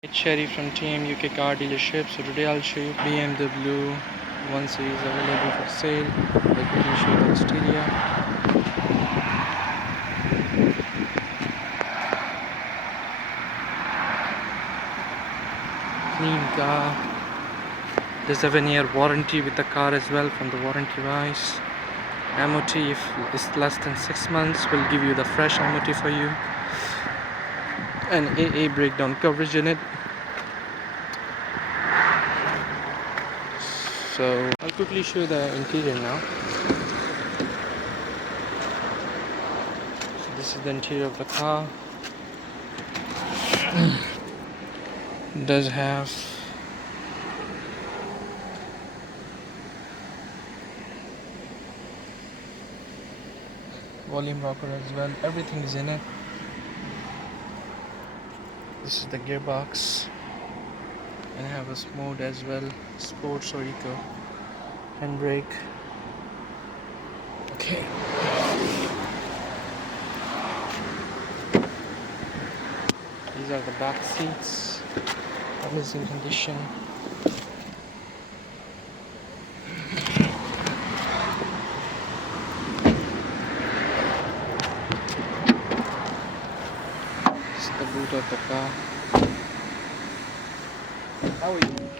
It's Sherry from TM UK car dealership. So today I'll show you BMW 1 Series available for sale. I'll quickly show you the exterior. Clean car. There's a 1-year warranty with the car as well from the warranty wise. MOT if it's less than 6 months will give you the fresh MOT for you. And AA breakdown coverage in it. So I'll quickly show you the interior now. So this is the interior of the car. It does have volume rocker as well. Everything is in it. This is the gearbox, and I have a mode as well, sports or eco. Handbrake. Okay. These are the back seats. Amazing condition. This is the boot of the car. How are you?